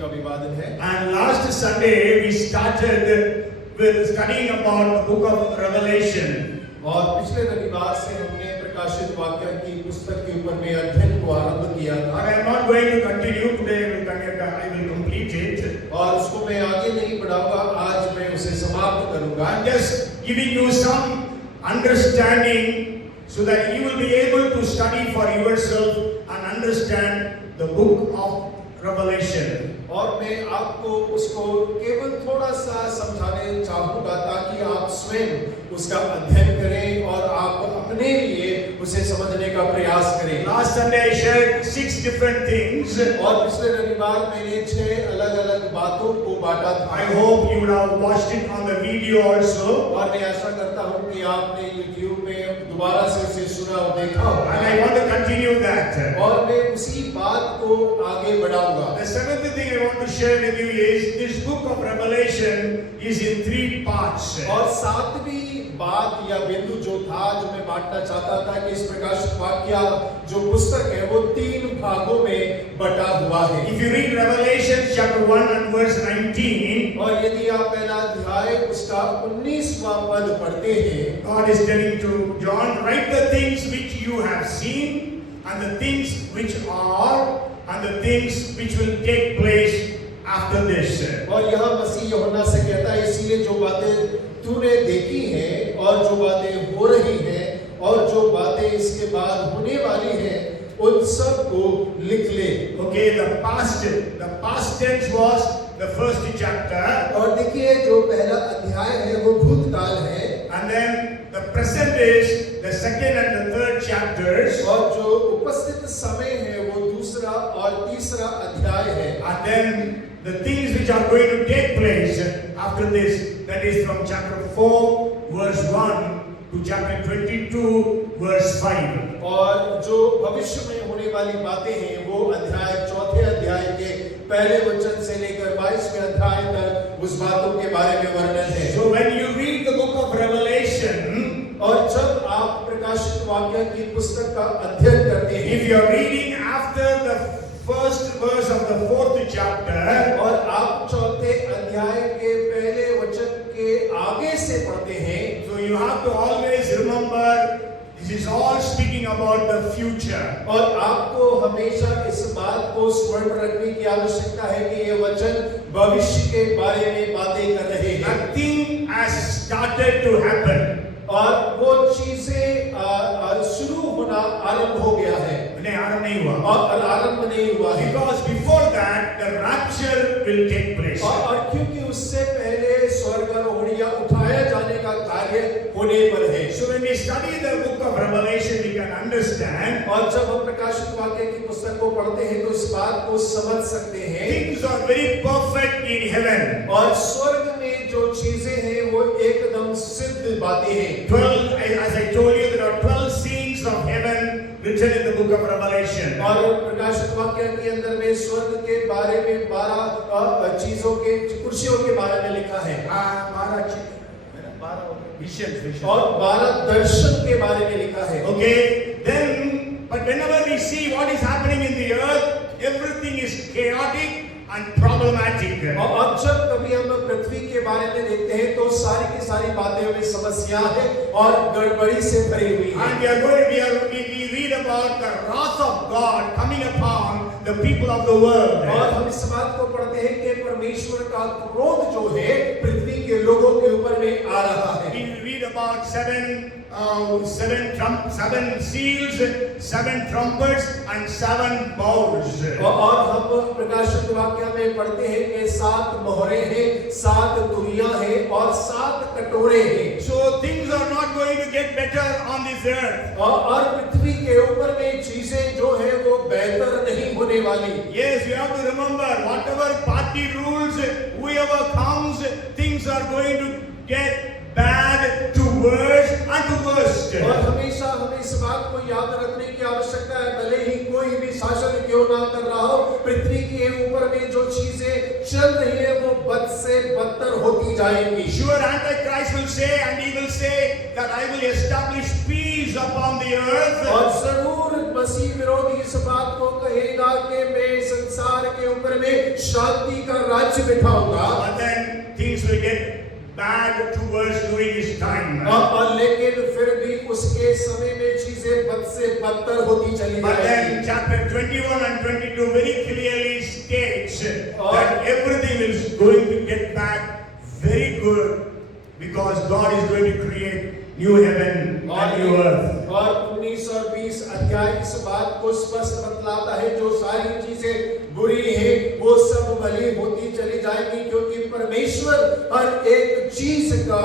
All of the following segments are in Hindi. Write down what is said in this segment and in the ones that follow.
का अभिवादन है। And last Sunday we started with studying about the book of Revelation. और पिछले रविवार से हमने प्रकाशित वाक्य की पुस्तक के ऊपर में अध्ययन को आरंभ किया था। But I am not going to continue today. I will complete it. और उसको मैं आगे नहीं बढ़ाऊंगा, आज मैं उसे समाप्त करूंगा। I'm just giving you some understanding so that you will be able to study for yourself and understand the book of Revelation. और मैं आपको उसको केवल थोड़ा सा समझाने चाहूंगा ताकि आप स्वयं उसका अध्ययन करें और आप अपने लिए उसे समझने का प्रयास करें। Last Sunday I shared 6 different things. और पिछले रविवार मैंने 6 अलग-अलग बातों को बांटा था। I hope you would have watched it on the video also. और मैं आशा करता हूं कि आपने YouTube में दोबारा से उसे सुना और देखा होगा। And I want to continue that. और मैं उसी बात को आगे बढ़ाऊंगा। The seventh thing I want to share with you is this book of Revelation is in 3 parts. और 7वीं बात या बिंदु जो था जो मैं बांटना चाहता था कि इस प्रकाशित वाक्य जो पुस्तक है वो 3 भागों में बटा हुआ है। If you read Revelation chapter 1 and verse 19, और यदि आप पहला अध्याय उसका 19वां पद पढ़ते हैं, God is telling to John, write the things which you have seen and the things which are and the things which will take place after this. और यहाँ मसीह यूहन्ना से कहता है इसीलिए जो बातें तूने देखी हैं और जो बातें हो रही हैं और जो बातें इसके बाद होने वाली हैं उन सब को लिख ले। Okay, the past tense was the first chapter, और देखिए जो पहला अध्याय है वो भूतकाल है, and then the present is the second and the third chapters, और जो उपस्थित समय है वो दूसरा और तीसरा अध्याय है, and then the things which are going to take place after this, that is from chapter 4 verse 1 to chapter 22 verse 5. और जो भविष्य में होने वाली बातें हैं वो अध्याय 4थे अध्याय के पहले वचन से लेकर 22वें अध्याय तक उस बातों के बारे में वर्णन है। So when you read the book of Revelation, और जब आप प्रकाशित वाक्य की पुस्तक का अध्ययन करते हैं, if you are reading after the first verse of the 4th chapter, और आप 4थे अध्याय के पहले वचन के आगे से पढ़ते हैं, so you have to always remember this is all speaking about the future. और आपको हमेशा इस बात को स्मरण रखने की आवश्यकता है कि ये वचन भविष्य के बारे में बातें कर रहे हैं। Nothing has started to happen. और वो चीजें शुरू होना आरंभ हो गया है, नहीं आरंभ नहीं हुआ, और आरंभ नहीं हुआ है, because before that the rapture will take place. और क्योंकि उससे पहले स्वर्गारोहण या उठाया जाने का कार्य होने पर है। So when we study the book of Revelation, we can understand, और जब हम प्रकाशित वाक्य की पुस्तक को पढ़ते हैं तो इस बात को समझ सकते हैं things are very perfect in heaven. और स्वर्ग में जो चीजें हैं वो एकदम सिद्ध बातें हैं। 12, as I told you, there are 12 scenes of heaven written in the book of Revelation. और प्रकाशित वाक्य के अंदर में स्वर्ग के बारे में 12 चीजों के कुर्सियों के बारे में लिखा है, 12 visions. और 12 दर्शन के बारे में लिखा है। Okay, then, but whenever we see what is happening in the earth, everything is chaotic and problematic. और अब जब कभी हम पृथ्वी के बारे में देखते हैं तो सारी की सारी बातें में समस्या है और गड़बड़ी से भरी हुई है। And we read about the wrath of God coming upon the people of the world. और हम इस बात को पढ़ते हैं कि परमेश्वर का क्रोध जो है पृथ्वी के लोगों के ऊपर में आ रहा है। We read about 7 seals, 7 trumpets and 7 bowls. और हम प्रकाशित वाक्य में पढ़ते हैं कि 7 मोहरें हैं, 7 तुरियां हैं और 7 कटोरे हैं। So things are not going to get better on this earth. और पृथ्वी के ऊपर में चीजें जो है वो बेहतर नहीं होने वाली। Yes, you have to remember, whatever party rules, whoever comes, things are going to get bad to worse and to worst. और हमेशा हमें इस बात को याद रखने की आवश्यकता है, भले ही कोई भी शासन क्यों ना कर रहा हो, पृथ्वी के ऊपर में जो चीजें चल रही है वो बद से बदतर होती जाएंगी। Sure, Antichrist will say, and he will say that I will establish peace upon the earth. और जरूर मसीह विरोधी इस बात को कहेगा कि मैं संसार के ऊपर में शांति का राज्य बिठाऊंगा। But then things will get bad towards during his time. और लेकिन फिर भी उसके समय में चीजें बद से बदतर होती चली But then जाएंगी। chapter 21 and 22 very clearly states that everything is going to get back very good because God is going to create new heaven and new earth. और 19 और 20 अध्याय इस बात को स्पष्ट बतलाता है, जो सारी चीजें बुरी हैं वो सब भली होती चली जाएंगी, क्योंकि परमेश्वर हर एक चीज का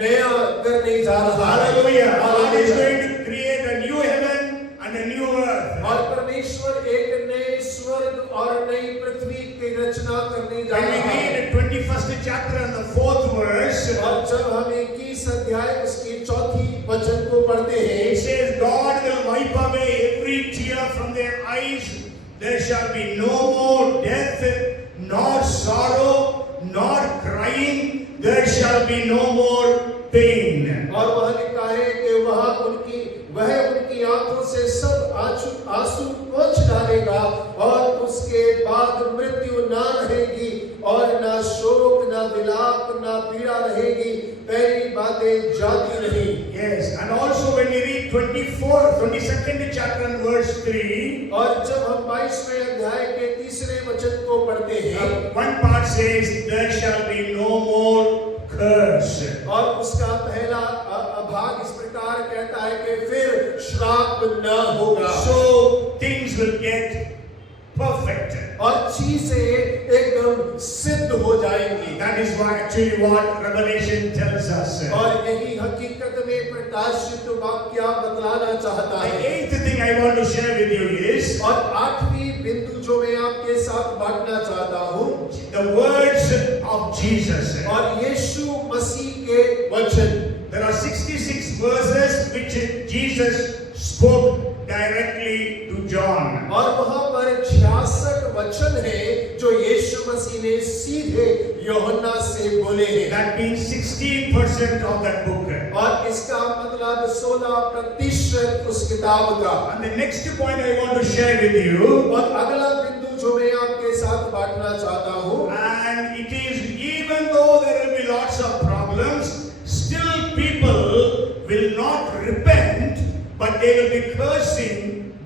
नया करने जा रहा है। Hallelujah! God is going to create a new heaven and a new earth. और परमेश्वर एक नए स्वर्ग और नई पृथ्वी की रचना करने जा When रहा we है। read the 21st chapter and the 4th verse, और जब हम 21 अध्याय उसकी चौथी वचन को पढ़ते हैं, it says, God will wipe away every tear from their eyes. There shall be no more death, nor sorrow, nor crying. There shall be no more pain. और वह लिखा है कि वह उनकी आंखों से सब आंसू पोंछ डालेगा, और उसके बाद मृत्यु ना रहेगी, और ना शोक, ना विलाप, ना पीड़ा रहेगी, पहली बातें जाती नहीं। Yes, and also when we read 22nd chapter and verse 3, और जब हम 22वें अध्याय के तीसरे वचन को पढ़ते हैं, one part says, there shall be no more curse. और उसका पहला भाग इस प्रकार कहता है कि फिर श्राप न होगा। So things will get perfect. और चीजें एकदम सिद्ध हो जाएंगी। That is actually what Revelation tells us. और यही हकीकत में प्रकाशित वाक्य बतलाना चाहता The है। 8th thing I want to share with you is और 8वीं बिंदु जो मैं आपके साथ बांटना चाहता हूँ, the words of Jesus. और यीशु मसीह के वचन। There are 66 verses which Jesus spoke directly to John. और वहाँ पर 66 वचन है जो यीशु मसीह ने सीधे यूहन्ना से बोले हैं। That means 16% of that book. और इसका मतलब 16% उस किताब का। And the next point I want to share with you, और अगला बिंदु जो मैं आपके साथ बांटना चाहता हूँ, and it is even though there will be lots of problems, still people will not repent, but they will be cursing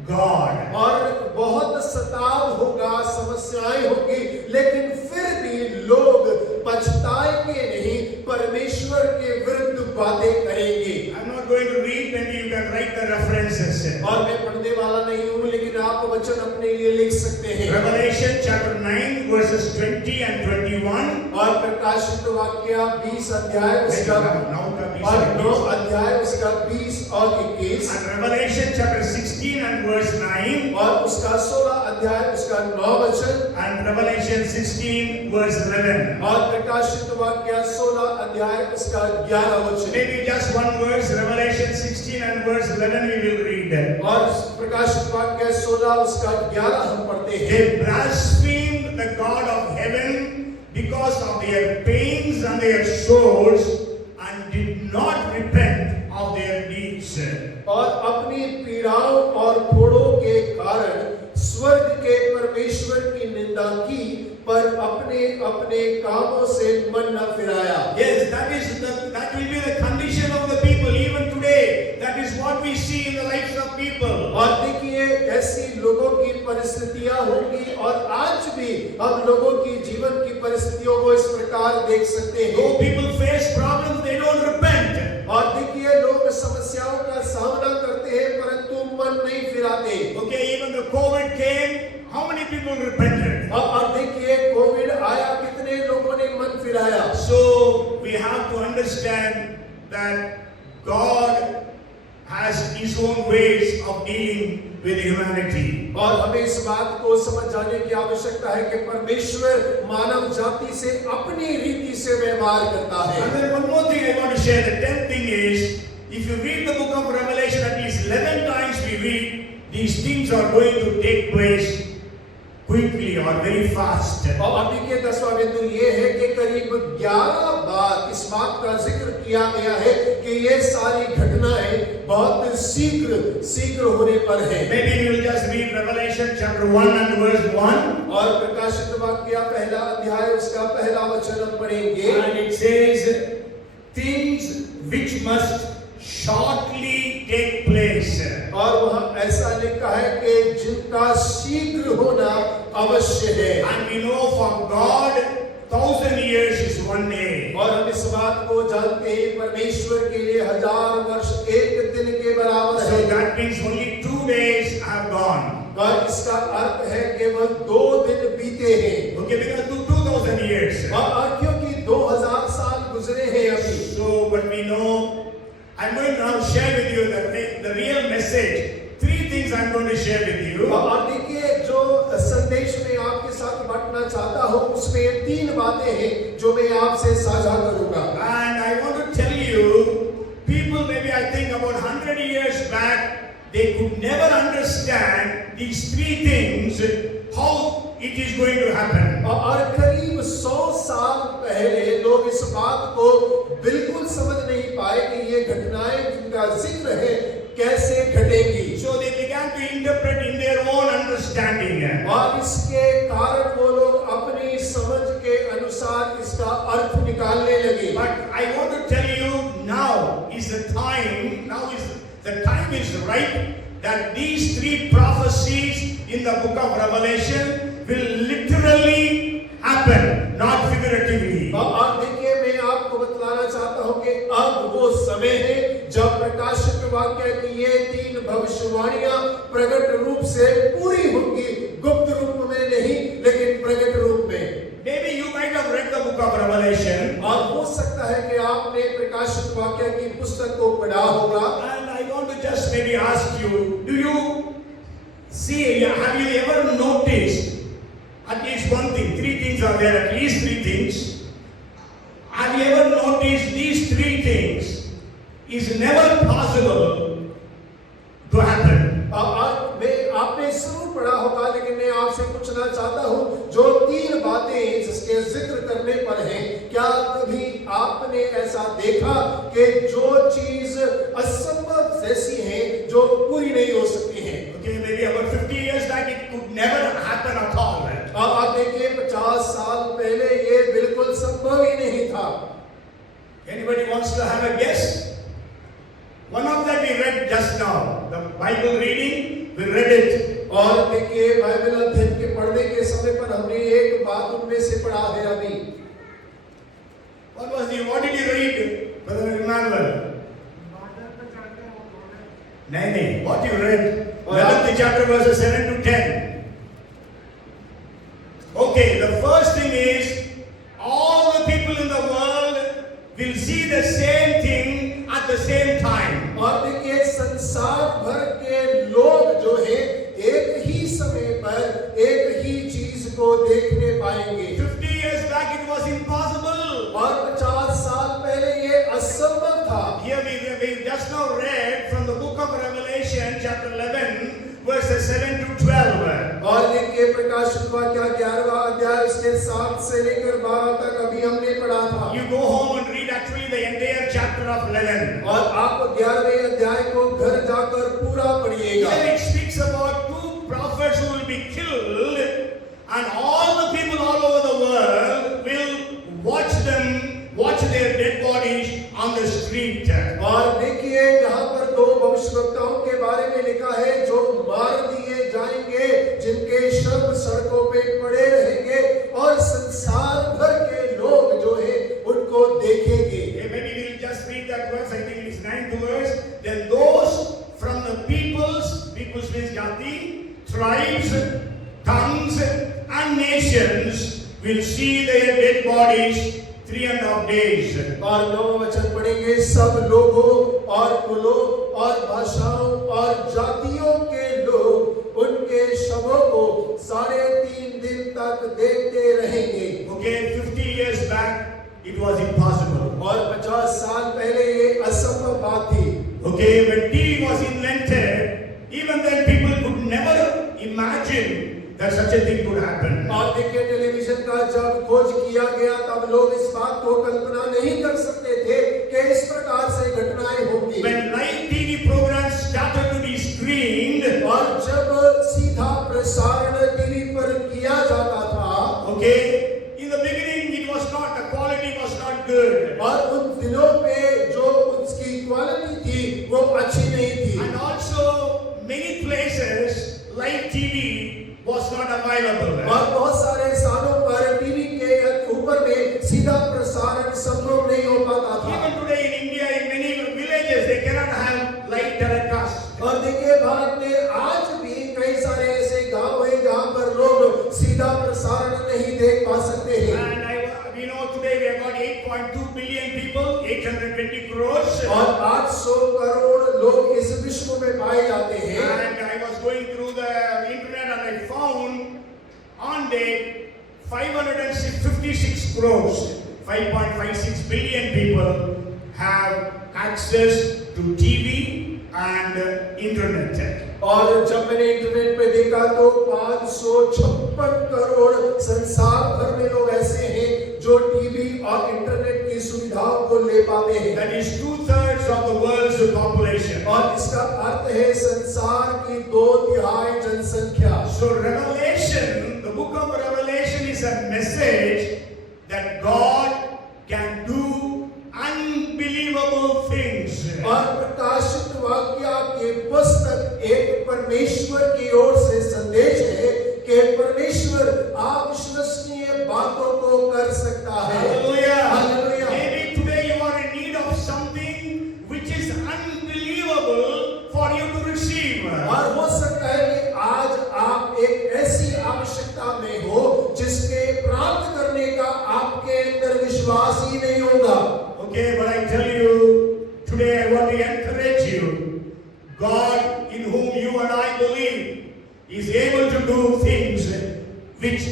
God. और बहुत सताव होगा, समस्याएं होगी, लेकिन फिर भी लोग पछताएंगे नहीं, परमेश्वर के विरुद्ध बातें करेंगे। I'm not going to read, maybe you can write the references. और मैं पढ़ने वाला नहीं हूँ, लेकिन आप वचन अपने लिए लिख सकते हैं। Revelation chapter 9 verses 20 and 21. और प्रकाशित वाक्य 20 अध्याय उसका और 9 अध्याय उसका 20 और 21। And Revelation chapter 16 and verse 9. और उसका 16 अध्याय उसका 9 वचन। And Revelation 16 verse 11. और प्रकाशित वाक्य 16 अध्याय उसका 11 वचन। Maybe just one verse, Revelation 16 and verse 11 we will read. और प्रकाशित वाक्य 16 उसका 11 हम पढ़ते हैं। They blasphemed the God of heaven because of their pains and their swords, and did not repent of their deeds. और अपनी पीड़ाओं और फोड़ों के कारण स्वर्ग के परमेश्वर की निंदा की, पर अपने अपने कामों से मन न फिराया। Yes, that will be the condition of the people even today. That is what we see in the lives of people. और देखिए ऐसी लोगों की परिस्थितियां होंगी, और आज भी हम लोगों की जीवन की परिस्थितियों को इस प्रकार देख सकते हैं। Though people face problems, they don't repent. और देखिए लोग समस्याओं का सामना करते हैं, परंतु मन नहीं फिराते। Okay, even the COVID came, how many people repented? और देखिए कोविड आया, कितने लोगों ने मन फिराया। So we have to understand that God has His own ways of dealing with humanity. और हमें इस बात को समझ जाने की आवश्यकता है कि परमेश्वर मानव जाति से अपनी रीति से व्यवहार करता है। And then one more thing I want to share. The 10th thing is, if you read the book of Revelation, at least 11 times we read these things are going to take place quickly or very fast. और अभी के 10वां बिंदु ये है कि करीब 11 बार इस बात का जिक्र किया गया है कि ये सारी घटनाएं बहुत शीघ्र होने पर है। Maybe we will just read Revelation chapter 1 and verse 1. और प्रकाशित वाक्य पहला अध्याय उसका पहला वचन हम पढ़ेंगे। And it says, things which must shortly take place. और वहाँ ऐसा लिखा है कि जिनका शीघ्र होना अवश्य है। And we know from God 1,000 years is one day. और हम इस बात को जानते हैं परमेश्वर के लिए 1000 वर्ष एक दिन के बराबर So है। that means only 2 days have gone. और इसका अर्थ है केवल 2 दिन बीते हैं। Okay, because 2,000 years. और क्योंकि 2000 साल गुजरे हैं अभी। So, but we know, I'm going to now share with you the real message. 3 things I'm going to share with you. और देखिए जो संदेश में आपके साथ बांटना चाहता हूँ उसमें 3 बातें हैं जो मैं आपसे साझा करूँगा। And I want to tell you, people maybe I think about 100 years back, they could never understand these 3 things, how it is going to happen. और करीब 100 साल पहले लोग इस बात को बिल्कुल समझ नहीं पाए कि ये घटनाएं जिनका जिक्र है कैसे घटेंगी। So they began to interpret in their own understanding. और इसके कारण वो लोग अपनी समझ के अनुसार इसका अर्थ निकालने लगे। But I want to tell you, now is the time is right that these 3 prophecies in the book of Revelation will literally happen, not figuratively. और देखिए मैं आपको बतलाना चाहता हूँ कि अब वो समय है जब प्रकाशित वाक्य की ये 3 भविष्यवाणियां प्रकट रूप से पूरी होंगी, गुप्त रूप में नहीं लेकिन प्रकट रूप में। Maybe you might have read the book of Revelation. और हो सकता है कि आपने प्रकाशित वाक्य की पुस्तक को पढ़ा होगा। And I want to just maybe ask you, do you see, have you ever noticed at least one thing? 3 things are there, at least 3 things. Have you ever noticed these 3 things is never possible to happen? आपने जरूर पढ़ा होगा लेकिन मैं आपसे पूछना चाहता हूँ जो 3 बातें जिसके जिक्र करने पर हैं, क्या कभी आपने ऐसा देखा कि जो चीज असंभव जैसी है जो पूरी नहीं हो सकती है? Okay, maybe about 50 years back it could never happen at all. आप देखिए 50 साल पहले ये बिल्कुल संभव ही नहीं था। Anybody wants to have a guess? One of that we read just now, the Bible reading, we read it. और देखिए बाइबल अध्ययन के पढ़ने के समय पर हमने एक बात उनमें से पढ़ा है अभी। What did you read, Brother Emmanuel? नहीं, what you read? 11th chapter verses 7 to 10. Okay, the first thing is, all the people in the world will see the same thing at the same time. और देखिए संसार भर के लोग जो है एक ही समय पर एक ही चीज को देखने पाएंगे। 50 years back it was impossible. और 50 साल पहले ये असंभव था। Here we just now read from the book of Revelation chapter 11 verses 7 to 12. और देखिए प्रकाशित वाक्य 11वां अध्याय उसके 7 से लेकर 12 तक अभी हमने पढ़ा था। You go home and read actually the entire chapter of 11. और आप 11वें अध्याय को घर जाकर पूरा पढ़िएगा। Here it speaks about 2 prophets who will be killed, and all the people all over the world will watch their dead bodies on the street. और देखिए यहाँ पर 2 भविष्यवक्ताओं के बारे में लिखा है जो मार दिए जाएंगे, जिनके शव सड़कों पे पड़े रहेंगे और संसार भर के लोग जो है उनको देखेंगे। Maybe we'll just read that verse. I think it is 9th verse. Then those from the peoples means jati, tribes, tongues, and nations will see their dead bodies 3.5 days. और 9वां वचन पढ़ेंगे, सब लोगों और कुलों और भाषाओं और जातियों के लोग उनके शवों को 3.5 दिन तक देखते रहेंगे। Okay, 50 years back it was impossible. और 50 साल पहले ये असंभव बात थी। Okay, when TV was invented, even then people could never imagine that such a thing could happen. और देखिए टेलीविजन का जब खोज किया गया तब लोग इस बात को कल्पना नहीं कर सकते थे कि इस प्रकार से घटनाएं होंगी। When live TV programs started to be screened, और जब सीधा प्रसारण टीवी पर किया जाता था, okay, in the beginning it was not, the quality was not good. और उन दिनों पे जो उसकी क्वालिटी थी वो अच्छी नहीं थी। And also many places live TV was not available. और बहुत सारे स्थानों पर टीवी के ऊपर में सीधा प्रसारण संभव नहीं हो पाता था। Even today in India, in many villages, they cannot have live telecast. और देखिए भारत में आज भी कई सारे ऐसे गांव हैं जहां पर लोग सीधा प्रसारण नहीं देख पा सकते हैं। And we know today we have got 8.2 billion people, 820 crores. और 800 करोड़ लोग इस विश्व में पाए जाते हैं। And I was going through the internet and I found on date 556 crores, 5.56 billion people have access to TV and internet. और जब मैंने इंटरनेट पे देखा तो 556 करोड़ संसार भर में लोग ऐसे हैं जो टीवी और इंटरनेट की सुविधाओं को ले पाते हैं। That is 2/3 of the world's population. और इसका अर्थ है संसार की 2/3 जनसंख्या। So Revelation, the book of Revelation is a message that God can do unbelievable things. और प्रकाशित वाक्य की पुस्तक एक परमेश्वर की ओर से संदेश है कि परमेश्वर अविश्वसनीय बातों को कर सकता है। Hallelujah. Hallelujah. Maybe today you are in need of something which is unbelievable for you to receive. और हो सकता है कि आज आप एक ऐसी आवश्यकता में हो जिसके प्राप्त करने का आपके अंदर विश्वास ही नहीं होगा। Okay, but I tell you, today I want to encourage you. God in whom you and I believe is able to do things which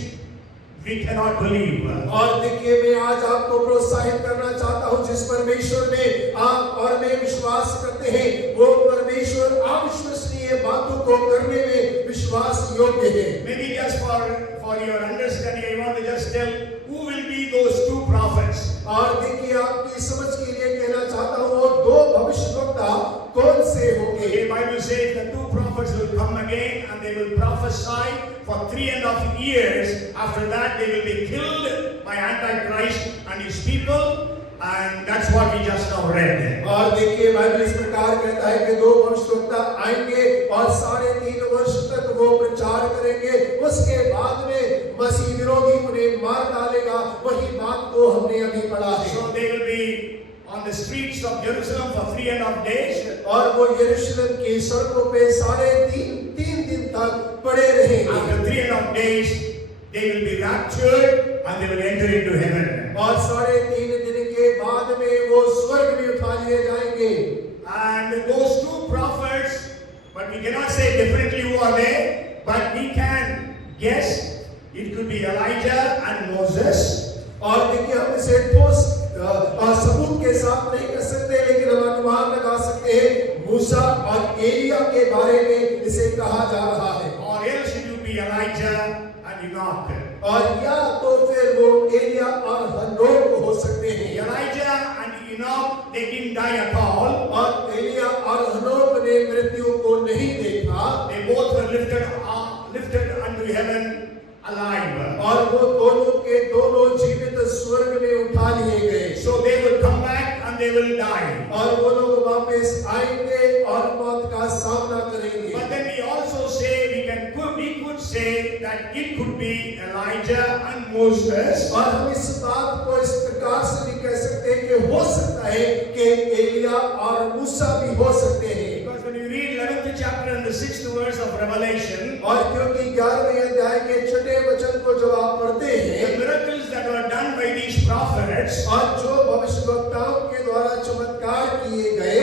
we cannot believe. और देखिए मैं आज आपको प्रोत्साहित करना चाहता हूँ जिस परमेश्वर में आप और मैं विश्वास करते हैं वो परमेश्वर अविश्वसनीय बातों को करने में विश्वास योग्य है। Maybe just for your understanding, I want to just tell who will be those two prophets. और देखिए आपकी समझ के लिए कहना चाहता हूँ वो दो भविष्यवक्ता कौन से होंगे। The Bible says the two prophets will come again and they will prophesy for 3.5 years. After that they will be killed by Antichrist and his people, and that's what we just now read. और देखिए बाइबल इस प्रकार कहता है कि दो भविष्यवक्ता आएंगे और 3.5 वर्ष तक वो प्रचार करेंगे, उसके बाद में मसीह विरोधी उन्हें मार डालेगा। वही बात को हमने अभी पढ़ा है। So they will be on the streets of Jerusalem for 3.5 days. और वो यरूशलेम की सड़कों पे 3.5 दिन तक पड़े रहेंगे। After 3.5 days, they will be raptured and they will enter into heaven. और 3.5 दिन के बाद में वो स्वर्ग में उठा लिए जाएंगे। And those two prophets, but we cannot say definitely who are they, but we can guess it could be Elijah and Moses. और देखिए हम इसे ठोस सबूत के साथ नहीं कर सकते, लेकिन हम अनुमान लगा सकते हैं मूसा और एलिया के बारे में इसे कहा जा रहा है। Or else it would be Elijah and Enoch. और या तो फिर वो एलिया और हनोक हो सकते हैं। Elijah and Enoch, they didn't die at all. और एलिया और हनोक ने मृत्यु को नहीं देखा। They both were lifted unto heaven alive. और वो दोनों के दोनों जीवित स्वर्ग में उठा लिए गए। So they will come back and they will die. और वो लोग वापस आएंगे और मौत का सामना करेंगे। But then we also say we could say that it could be Elijah and Moses. और हम इस बात को इस प्रकार से भी कह सकते हैं कि हो सकता है कि एलिया और मूसा भी हो सकते हैं। Because when you read 11th chapter and the 6th verse of Revelation, और क्योंकि 11वें अध्याय के 6वें वचन को जब आप पढ़ते हैं, the miracles that were done by these prophets, और जो भविष्यवक्ताओं के द्वारा चमत्कार किए गए,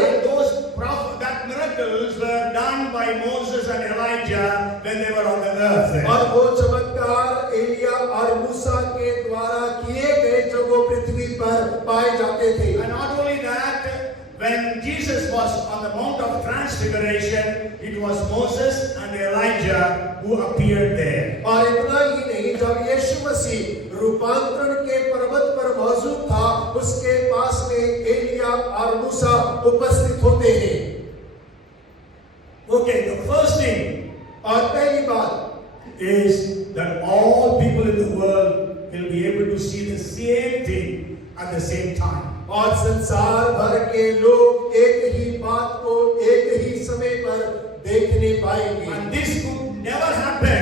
that miracles were done by Moses and Elijah when they were on the earth. और वो चमत्कार एलिया और मूसा के द्वारा किए गए जब वो पृथ्वी पर पाए जाते थे। And not only that, when Jesus was on the Mount of Transfiguration, transfiguration, it was Moses and Elijah who appeared there. और इतना ही नहीं, जब यीशु मसीह रूपांतरण के पर्वत पर मौजूद था, उसके पास में एलिया और मूसा उपस्थित होते हैं। Okay, the first thing और पहली बात is that all people in the world will be able to see the same thing at the same time. और संसार भर के लोग एक ही बात को एक ही समय पर देखने पाएंगे। And this could never happen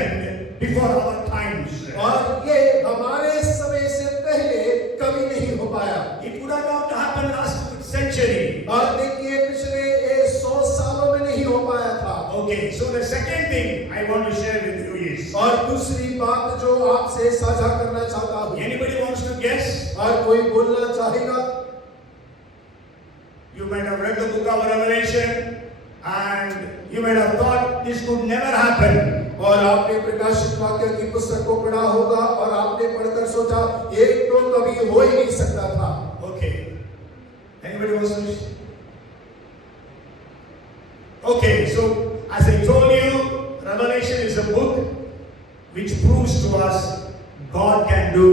before our times. और ये हमारे समय से पहले कभी नहीं हो पाया। It would have not happened last century. और देखिए पिछले 100 सालों में नहीं हो पाया था। Okay, so the second thing I want to share with you is, और दूसरी बात जो आपसे साझा करना चाहता हूँ, anybody wants to guess? और कोई बोलना चाहेगा? You might have read the book of Revelation and you might have thought this could never happen. और आपने प्रकाशित वाक्य की पुस्तक को पढ़ा होगा और आपने पढ़कर सोचा ये तो कभी हो ही नहीं सकता था। Okay. Anybody wants to? Okay, so as I told you, Revelation is a book which proves to us God can do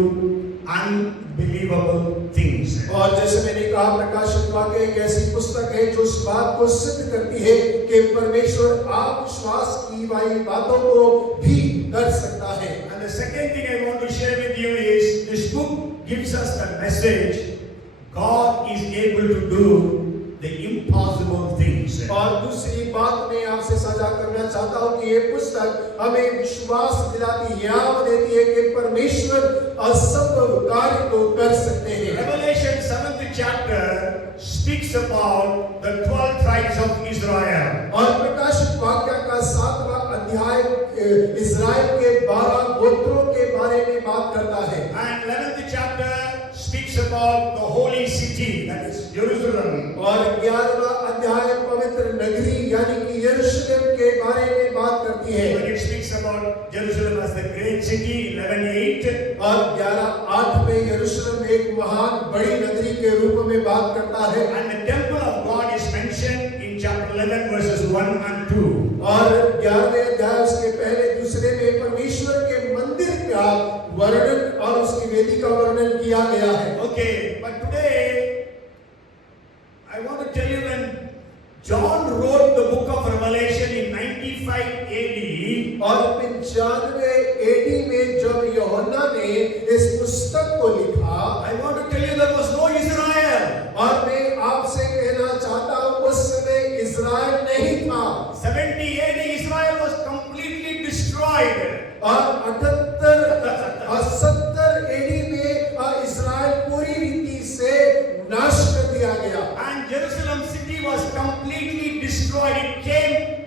unbelievable things. और जैसे मैंने कहा, प्रकाशित वाक्य एक ऐसी पुस्तक है जो उस बात को सिद्ध करती है कि परमेश्वर आप विश्वास की वाली बातों को भी कर सकता है। And the second thing I want to share with you is this book gives us the message God is able to do the impossible things. और दूसरी बात मैं आपसे साझा करना चाहता हूँ कि ये पुस्तक हमें विश्वास दिलाती है, याद देती है कि परमेश्वर असंभव कार्य को कर सकते हैं। Revelation 7th chapter speaks about the 12 tribes of Israel. और प्रकाशित वाक्य का 7वां अध्याय इस्राएल के 12 गोत्रों के बारे में बात करता है। And 11th chapter speaks about the holy city, that is Jerusalem. और 11वां अध्याय पवित्र नगरी यानी कि यरूशलेम के बारे में बात करती है। When it speaks about Jerusalem as the great city, 11:8. और 11:8 में यरूशलेम एक महान बड़ी नगरी के रूप में बात करता है। And the temple of God is mentioned in chapter 11 verses 1 and 2. और 11वें अध्याय उसके पहले दूसरे में परमेश्वर के मंदिर का वर्णन और उसकी वेदी का वर्णन किया गया है। Okay, but today I want to tell you when John wrote the book of Revelation in 95 AD. और 95 AD में जब यूहन्ना ने इस पुस्तक को लिखा, I want to tell you there was no Israel. और मैं आपसे कहना चाहता हूँ उस समय इज़राइल नहीं था। 70 AD Israel was completely destroyed. और 70 AD में इज़राइल पूरी रीति से नाश कर दिया गया। And Jerusalem city was completely destroyed.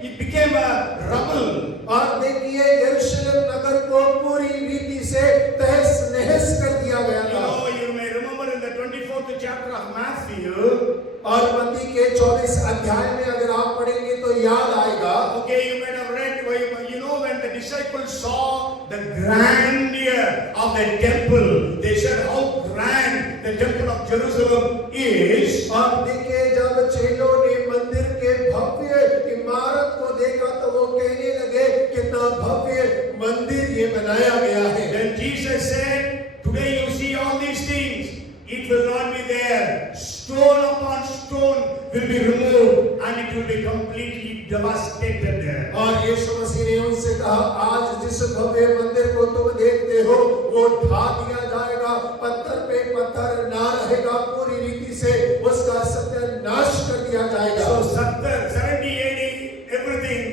It became a rubble. और देखिए यरूशलेम नगर को पूरी रीति से तहस नहस कर दिया गया था। You may remember in the 24th chapter of Matthew. और मत्ती के 24 अध्याय में अगर आप पढ़ेंगे तो याद आएगा। Okay, you might have read, when the disciples saw the grandeur of the temple, they said how grand the temple of Jerusalem is. और देखिए जब चेलों ने मंदिर के भव्य इमारत को देखा तो वो कहने लगे कितना भव्य मंदिर ये बनाया गया है। Then Jesus said, today you see all these things, it will not be there. Stone upon stone will be removed and it will be completely devastated there. और यीशु मसीह ने उनसे कहा, आज जिस भव्य मंदिर को तुम देखते हो वो ढा दिया जाएगा, पत्थर पे पत्थर ना रहेगा, पूरी रीति से उसका सत्यानाश कर दिया जाएगा। So 70 AD everything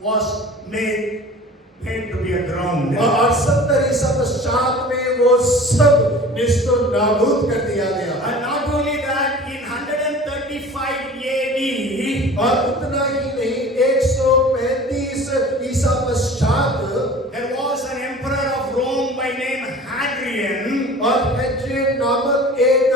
was made to be a ground. और 70 ईसा पश्चात में वो सब निस्तो नाबूद कर दिया गया। And not only that, in 135 AD, और उतना ही नहीं, 135 ईसा पश्चात there was an emperor of Rome by name Hadrian. और हेड्रियन नामक एक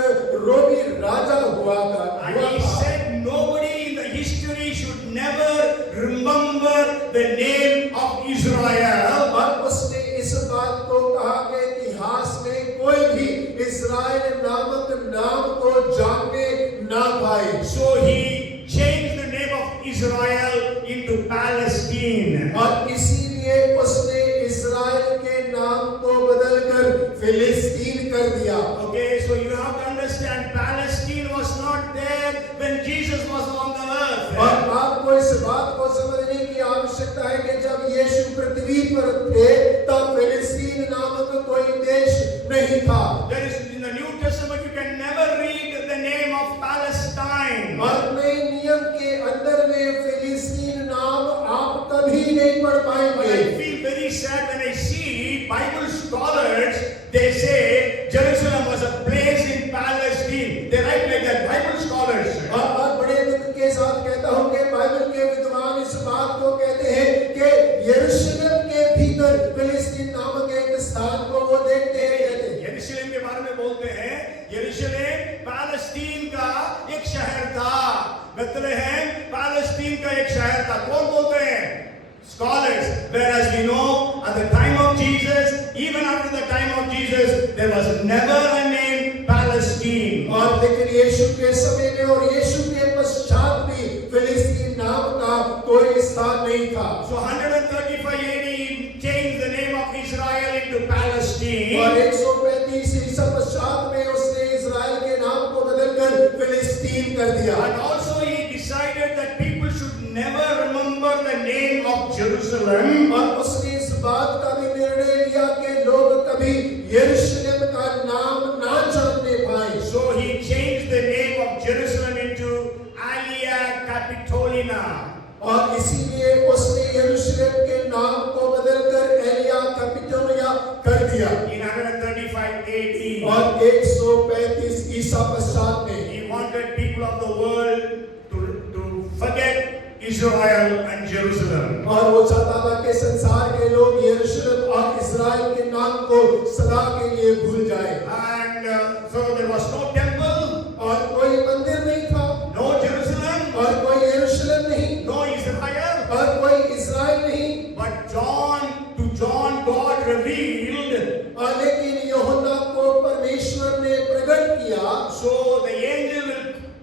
रोमी राजा हुआ था। And he said nobody in the history should never remember the name of Israel. और उसने इस बात को कहा कि इतिहास में कोई भी इस्राएल नामक नाम को जानने ना पाए। So he changed the name of Israel Israel into Palestine. और इसीलिए उसने इस्राएल के नाम को बदलकर फिलिस्तीन कर दिया। Okay, so you have to understand, Palestine was not there when Jesus was on the earth. और आपको इस बात को समझने की आवश्यकता है कि जब यीशु पृथ्वी पर थे तब फिलिस्तीन नामक कोई देश नहीं था। There is in the New Testament you can never read the name of Palestine. और नए नियम के अंदर में फिलिस्तीन नाम आप कभी नहीं पढ़ But पाएंगे। I feel very sad when I see Bible scholars, they say Jerusalem was a place in Palestine. They write like that, Bible scholars. और बड़े दुख के साथ कहता हूँ कि बाइबल के विद्वान इस बात को कहते हैं कि यरूशलेम के भीतर फिलिस्तीन नामक एक स्थान को वो देखते हैं। कहते हैं यरूशलेम के बारे में बोलते हैं, यरूशलेम पैलेस्टीन का एक शहर था। बेथलेहम पैलेस्टीन का एक शहर था। कौन बोलते हैं? Scholars. Whereas we know at the time of Jesus, even after the time of Jesus, there was never a name Palestine. और लेकिन यीशु के समय में और यीशु के पश्चात भी फिलिस्तीन नाम का कोई स्थान नहीं था। So 135 AD changed the name of Israel into Palestine. और 135 ईसा पश्चात में उसने इस्राएल के नाम को बदलकर फिलिस्तीन कर दिया। And also he decided that people should never remember the name of Jerusalem. और उसने इस बात का भी निर्णय लिया कि लोग कभी यरूशलेम का नाम ना जानने पाए। So he changed the name of Jerusalem into Alia Capitolina. और इसीलिए उसने यरूशलेम के नाम को बदलकर एलिया कैपिटोलिया कर दिया। In 135 AD. और 135 ईसा पश्चात में He wanted people of the world to forget Israel and Jerusalem. और वो चाहता था कि संसार के लोग यरूशलेम और इस्राएल के नाम को सदा के लिए भूल जाएं। And so there was no temple, और कोई मंदिर नहीं था, no Jerusalem, और कोई यरूशलेम नहीं, no Israel. और कोई इस्राएल नहीं। But to John God revealed. और लेकिन यूहन्ना को परमेश्वर ने प्रकट किया। So the angel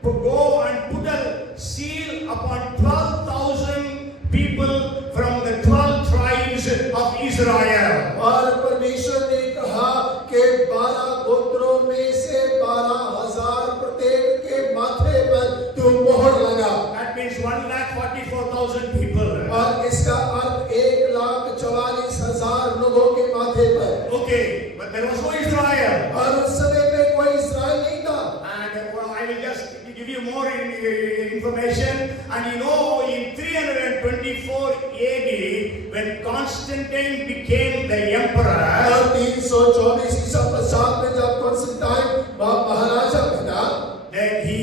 will go and put a seal upon 12,000 people from the 12 tribes of Israel. और परमेश्वर ने कहा कि 12 गोत्रों में से 12,000 प्रत्येक के माथे पर तू मोहर लगा। That means 1,44,000 people. और इसका अर्थ 1,44,000 लोगों के माथे पर। Okay, but there was no Israel. और उस समय पे कोई इस्राएल नहीं था। And well, I will just give you more information. And you know, in 324 AD, when Constantine became the emperor, और 324 ईसा पश्चात में जब कॉन्स्टेंटाइन महाराजा बना, then he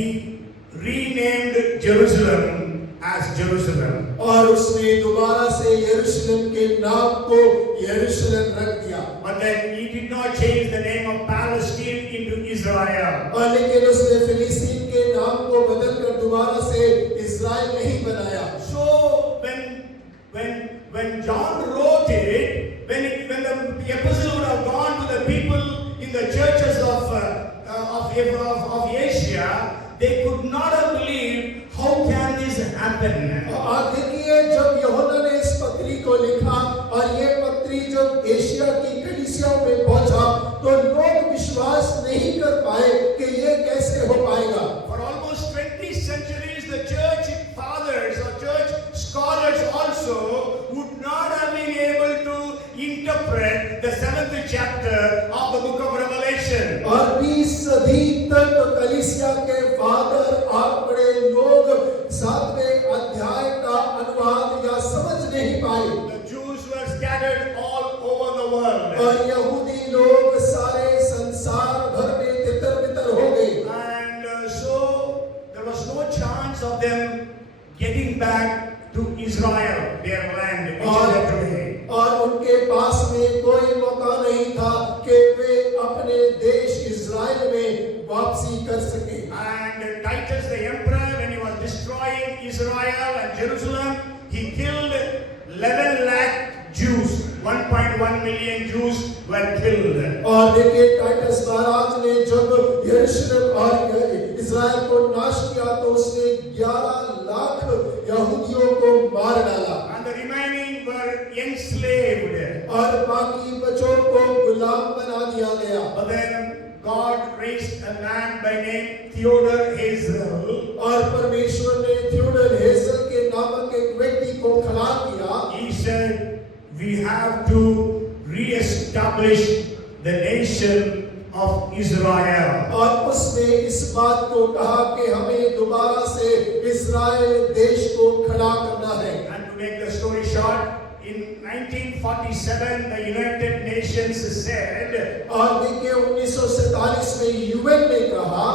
renamed Jerusalem as Jerusalem. और उसने दोबारा से यरूशलेम के नाम को यरूशलेम रख दिया। But then he did not change the name of Palestine into Israel. और लेकिन उसने फिलिस्तीन के नाम को बदलकर दोबारा से इस्राएल नहीं बनाया। So when John wrote it, when the epistle would have gone to the people in the churches of Asia, they could not have believed how can this happen. और देखिए जब यूहन्ना ने इस पत्री को लिखा और ये पत्री जब एशिया की कलीसियाओं में पहुंचा तो लोग विश्वास नहीं कर पाए कि ये कैसे हो पाएगा। For almost 20 centuries, the church fathers or church scholars also would not have been able to interpret the 7th chapter of the book of Revelation. और 20 सदी तक कलीसिया के फादर और बड़े लोग 7वें अध्याय का अनुवाद या समझ नहीं पाए। The Jews were scattered all over the world. और यहूदी लोग सारे संसार भर में तितर-बितर हो गए। And so there was no chance of them getting back to Israel, their land, which is there today. और उनके पास में कोई मौका नहीं था कि वे अपने देश इस्राएल में वापसी कर सके। And Titus the emperor, when he was destroying Israel and Jerusalem, he killed 11 lakh Jews. 1.1 million Jews were killed. और देखिए टाइटस महाराज ने जब यरूशलेम और इस्राएल को नाश किया तो उसने 11 लाख यहूदियों यहूदियों को मार डाला and the remaining were enslaved. और बाकी बच्चों को गुलाम बना दिया गया। But then God raised a man by name Theodore Hazel. और परमेश्वर ने थियोडर हेजल के नामक एक व्यक्ति को खड़ा किया। He said, we have to re-establish the nation of Israel. और उसने इस बात को कहा कि हमें दोबारा से इस्राएल देश को खड़ा करना है। And to make the story short, in 1947 the United Nations said, और देखिए 1947 में यूएन ने कहा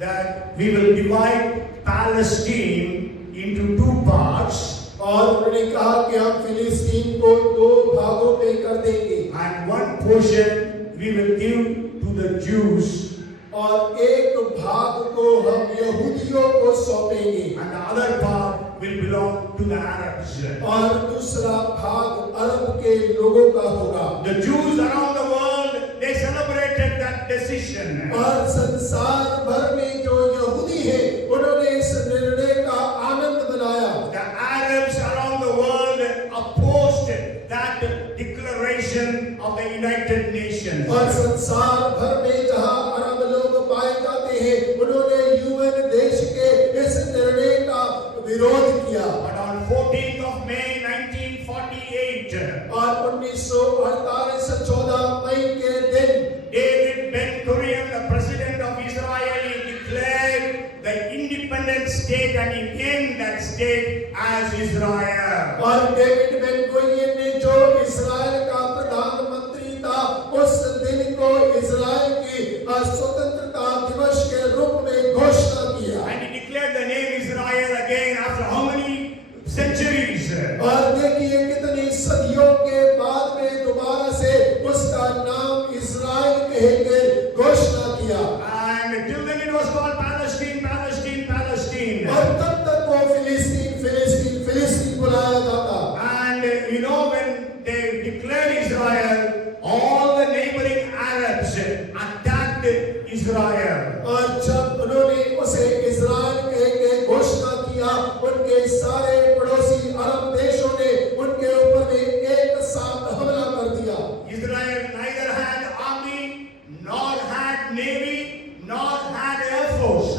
that we will divide Palestine into two parts, और उन्होंने कहा कि हम फिलिस्तीन को दो भागों में कर देंगे and one portion we will give to the Jews, और एक भाग को हम यहूदियों को सौंपेंगे and the other part will belong to the Arabs. और दूसरा भाग अरब के लोगों का होगा। The Jews around the world, they celebrated that decision. और संसार भर में जो यहूदी हैं उन्होंने इस निर्णय का आनंद मनाया। The Arabs around the world opposed that declaration of the United Nations. और संसार भर में जहां अरब लोग पाए जाते हैं उन्होंने यूएन देश के इस निर्णय का विरोध किया। But on 14th of May 1948, और 1948 14 मई के दिन David Ben-Gurion, the president of Israel, declared the independent state and he named that state as Israel. और डेविड बेन-गुरियन ने जो इस्राएल का प्रधानमंत्री था उस दिन को इस्राएल की स्वतंत्रता दिवस के रूप में घोषणा किया। And he declared the name Israel again after how many centuries? और देखिए कितनी सदियों के बाद में दोबारा से उसका नाम इस्राएल कहकर घोषणा किया। And till then it was called Palestine, Palestine, Palestine. और तब तक वो फिलिस्तीन फिलिस्तीन फिलिस्तीन बुलाया जाता। And you know when they declared Israel, all the neighboring Arabs attacked Israel. और जब उन्होंने उसे इस्राएल कहकर घोषणा किया उनके सारे पड़ोसी अरब देशों ने उनके ऊपर में एक साथ हमला कर दिया। Israel neither had army, nor had navy, nor had air force.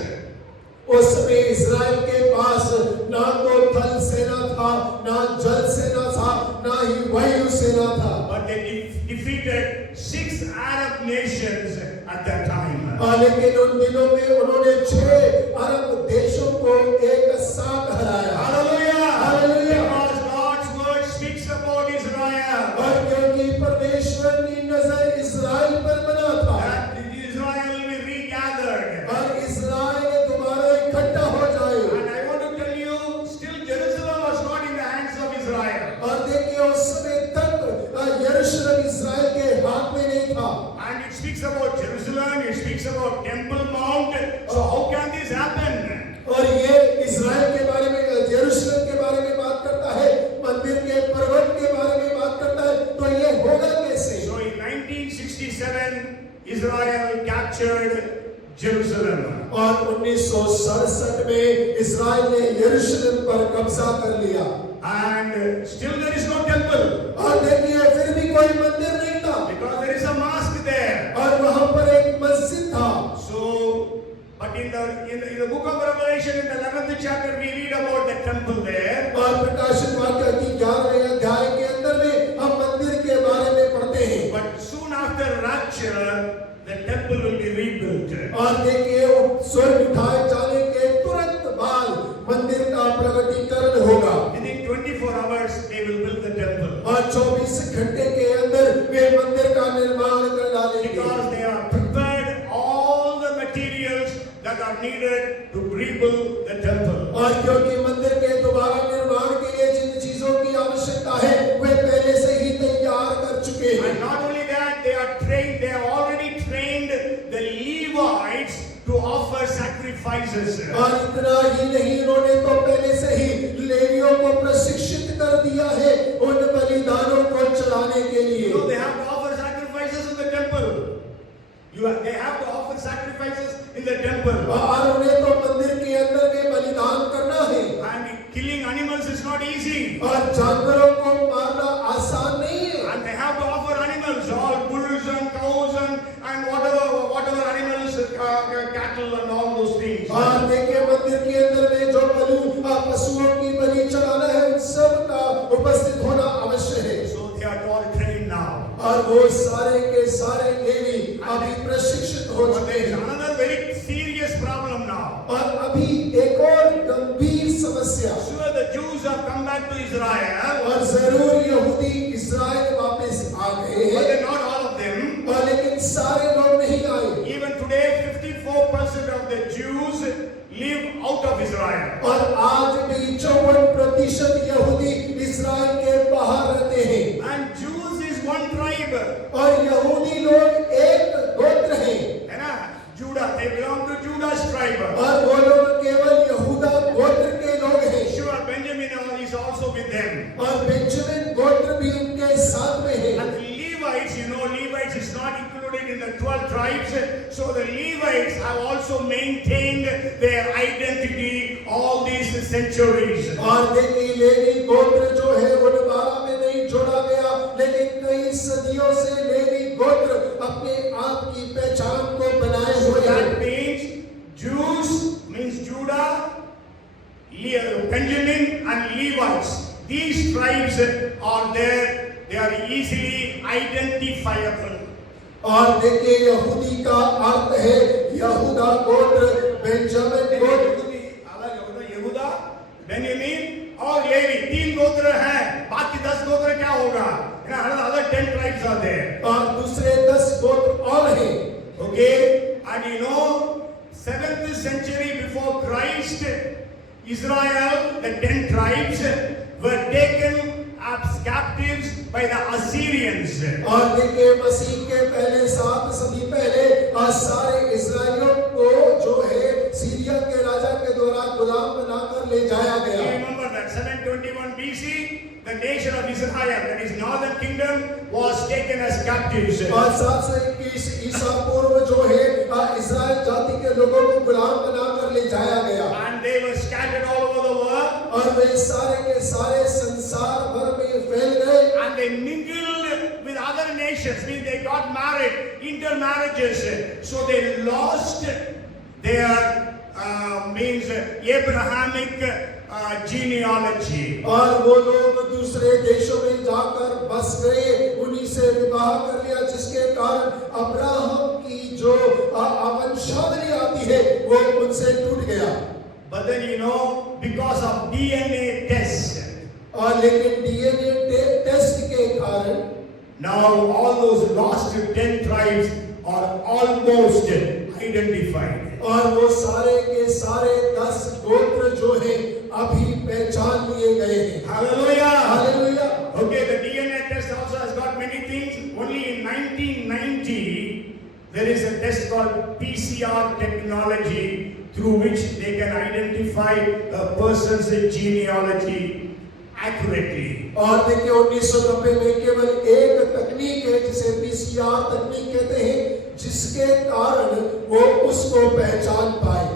उस समय इस्राएल के पास ना तो थल सेना था, ना जल सेना था, ना ही वायु सेना था। But they defeated 6 Arab nations at that time. लेकिन उन दिनों में उन्होंने 6 अरब देशों को एक साथ हराया। Hallelujah! Hallelujah! Because God's word speaks about Israel. और क्योंकि परमेश्वर की नजर इस्राएल पर बना था That Israel will be regathered. और इस्राएल दोबारा इकट्ठा हो जाए। And I want to tell you, still Jerusalem was not in the hands of Israel. और देखिए उस समय तक यरूशलेम इस्राएल के हाथ में नहीं था। And it speaks about Jerusalem, it speaks about Temple Mount. So how can this happen? और ये इस्राएल के बारे में यरूशलेम के बारे में बात करता है, मंदिर के पर्वत के बारे में बात करता है, तो ये होगा कैसे? So in 1967, Israel captured Jerusalem. और 1967 में इस्राएल ने यरूशलेम पर कब्जा कर लिया। And still there is no temple. और देखिए फिर भी कोई मंदिर नहीं था Because there is a mosque there. और वहां पर एक मस्जिद था। So, but in the book of Revelation, in the 11th chapter, we read about the temple there. और प्रकाशित वाक्य की 11वें अध्याय के अंदर में हम मंदिर के बारे में पढ़ते हैं। But soon after rapture, the temple will be rebuilt. और देखिए स्वर्ग उठाए जाने के तुरंत बाद मंदिर का प्रगटीकरण होगा। Within 24 hours, they will build the temple. और 24 घंटे के अंदर वे मंदिर का निर्माण कर डालेंगे। Because they are prepared all the materials that are needed to rebuild the temple. और क्योंकि मंदिर के दोबारा निर्माण के लिए जिन चीजों की आवश्यकता है वे पहले से ही तैयार कर चुके हैं। And not only that, they have already trained the Levites to offer sacrifices. और इतना ही नहीं उन्होंने तो पहले से ही लेवियों को प्रशिक्षित कर दिया है उन बलिदानों को चढ़ाने के लिए। So they have to offer sacrifices in the temple. They have to offer sacrifices in the temple. और उन्हें तो मंदिर के अंदर में बलिदान करना है। And killing animals is not easy. और जानवरों को मारना आसान नहीं है। And they have to offer animals, all bulls and cows and whatever animals, cattle and all those things. और देखिए मंदिर के अंदर में जो पशुओं की बलि चढ़ाना है उन सब का उपस्थित होना अवश्य है। So they are all trained now. और वो सारे के सारे लेवी अभी प्रशिक्षित हो But चुके there is हैं। another very serious problem now. और अभी एक और गंभीर समस्या, Sure, the Jews have come back to Israel, और जरूर यहूदी इस्राएल वापस आ गए but हैं, not all of them. और लेकिन सारे लोग नहीं आए। Even today, 54% of the Jews live out of Israel. और आज भी 54% यहूदी इस्राएल के बाहर रहते हैं। And Jews is one tribe. और यहूदी लोग एक गोत्र हैं, है ना? Judah, they belong to Judah's tribe. और वो लोग केवल यहूदा गोत्र के लोग हैं। Sure, Benjamin is also with them. और बेंजामिन गोत्र भी उनके साथ में है। And the Levites, Levites is not included in the 12 tribes. So the Levites have also maintained their identity all these centuries. और देखिए लेवी गोत्र जो है वो 12 में नहीं जोड़ा गया, लेकिन कई सदियों से लेवी गोत्र अपने आप की पहचान को बनाए So हुए that हैं। means Jews means Judah, Benjamin and Levites. These tribes are there. They are easily identifiable. और देखिए यहूदी का अर्थ है यहूदा गोत्र, बेंजामिन गोत्र, यहूदा, बेन्यामीन और लेवी, 3 गोत्र हैं। बाकी 10 गोत्र क्या होगा? Another 10 tribes are there. और दूसरे 10 गोत्र और हैं। Okay, and 7th century before Christ, Israel, the 10 tribes were taken as captives by the Assyrians. और देखिए मसीह के पहले 7 सदी पहले सारे इस्राएलियों को जो है सीरिया के राजा के द्वारा गुलाम बनाकर ले जाया You गया। remember that 721 BC, the nation of Israel, that is northern kingdom, was taken as captives. और 721 ईसा पूर्व जो है इस्राएल जाति के लोगों को गुलाम बनाकर ले जाया गया। And they were scattered all over the world. और वे सारे के सारे संसार भर में फैल गए। And they mingled with other nations, means they got married, intermarriages. So they lost their means Abrahamic genealogy. और वो लोग दूसरे देशों में जाकर बस गए, उन्हीं से विवाह कर लिया, जिसके कारण अब्राहम की जो वंशावली आती है वो उनसे टूट गया। But then because of DNA test, और लेकिन डीएनए टेस्ट के कारण now all those lost 10 tribes are almost identified. और वो सारे के सारे 10 गोत्र जो है अभी पहचान लिए गए हैं। Hallelujah! Hallelujah. Okay, the DNA test also has got many things. Only in 1990, there is a test called PCR technology through which they can identify a person's genealogy accurately. और देखिए 1990 में केवल एक तकनीक है जिसे पीसीआर तकनीक कहते हैं, जिसके कारण वो उसको पहचान पाए।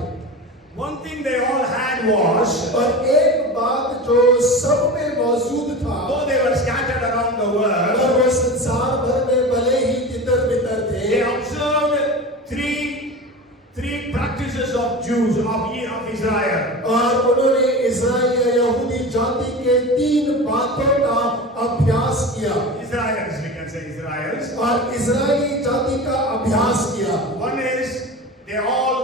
One thing they all had was, और एक बात जो सब में मौजूद था, though they were scattered around the world, और वो संसार भर में भले ही तितर बितर थे, they observed three practices of Jews of Israel. और उन्होंने इजराइल या यहूदी जाति के 3 बातों का अभ्यास किया। Israelites, we can say Israelites. और इजरायली जाति का अभ्यास किया। One is they all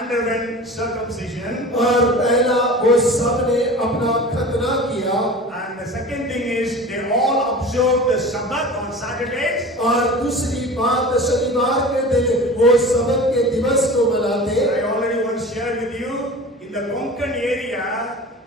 underwent circumcision, और पहला वो सब ने अपना खतना किया, and the second thing is they all observed the Sabbath on Saturdays. और दूसरी बात शनिवार के दिन वो सबत के दिवस को मनाते। I already once shared with you, in the Konkan area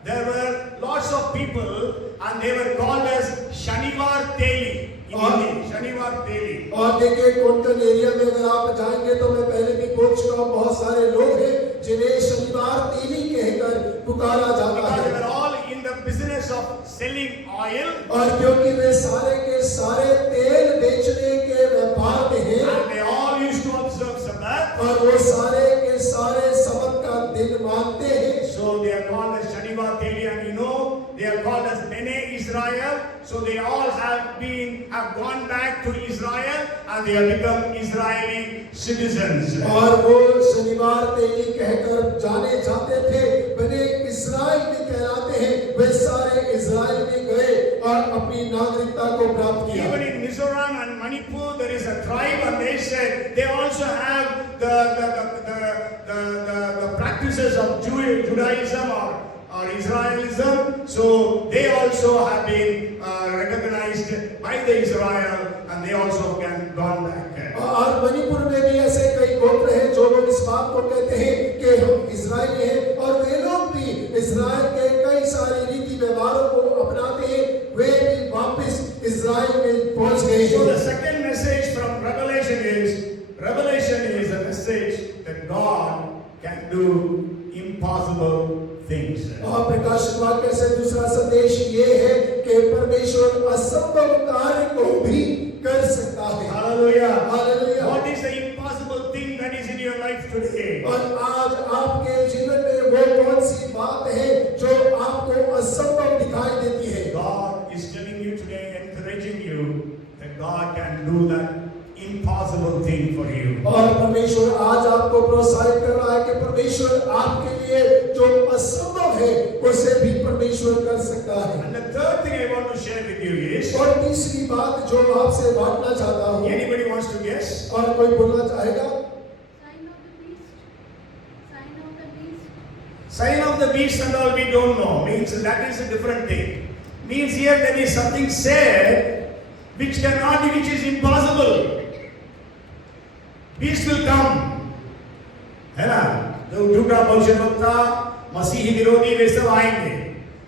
there were lots of people and they were called as Shanivar Teli. In Hindi, Shanivar Teli. और देखिए कोंकण एरिया में अगर आप जाएंगे तो मैं पहले भी बोल चुका हूँ, बहुत सारे लोग हैं जिन्हें शनिवार तेली कहकर पुकारा जाता Because they were है। all in the business of selling oil, और क्योंकि वे सारे के सारे तेल बेचने के व्यापार में हैं, and they all used to observe Sabbath. और वो सारे के सारे सबत का दिन मानते हैं। So they are called as Shanivar Teli, and They are called as Bene Israel. So they all have gone back to Israel and they have become Israeli citizens. और वो शनिवार को ये कहकर जाने जाते थे, बने इस्राएल में कहलाते हैं, वे सारे इस्राएल में गए और अपनी नागरिकता को प्राप्त किया। Even in Mizoram and Manipur, there is a tribe, and they said they also have the practices of Judaism or Israelism. So they also have been recognized by the Israel, and they also can gone back. और मणिपुर में भी ऐसे कई गोत्र हैं जो लोग इस बात को कहते हैं कि हम इजरायली हैं, और वे लोग भी इजराइल के कई सारे रीति व्यवहारों को अपनाते हैं, वे भी वापस इजराइल में पहुंच गए। So the second message from Revelation is a message that God can do impossible things. और प्रकाशित वाक्य से दूसरा संदेश ये है कि परमेश्वर असंभव कार्य को भी कर सकता है। Hallelujah. Hallelujah. What is the impossible thing that is in your life today? और आज आपके जीवन में वो कौन सी बात है जो आपको असंभव दिखाई देती है? God is telling you today, encouraging you that God can do that impossible thing for you. और परमेश्वर आज आपको प्रोत्साहित कर रहा है कि परमेश्वर आपके लिए जो असंभव है उसे भी परमेश्वर कर सकता है। And the third thing I want to share with you is, और तीसरी बात जो आपसे बांटना चाहता हूँ, anybody wants to guess? और कोई बोलना चाहेगा? Sign of the beast and all we don't know. Means that is a different thing. Means here there is something said which is impossible. Beast will come. है ना? तो झूठा भविष्यवक्ता, मसीही विरोधी वे सब आएंगे.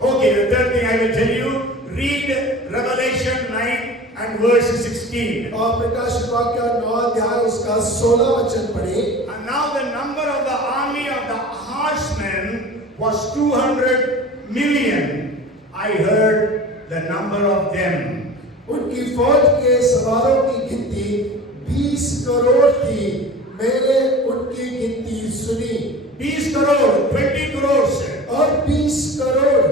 Okay, the third thing I will tell you. Read Revelation 9 and verse 16. और प्रकाशित वाक्य 9 अध्याय उसका 16 वचन पढ़े। And now the number of the army of the horsemen was 200 million. I heard the number of them. उनकी फौज के सवारों की गिनती 20 करोड़ थी। मैंने उनकी गिनती सुनी। 20 crore, 20 crores. और 20 crore.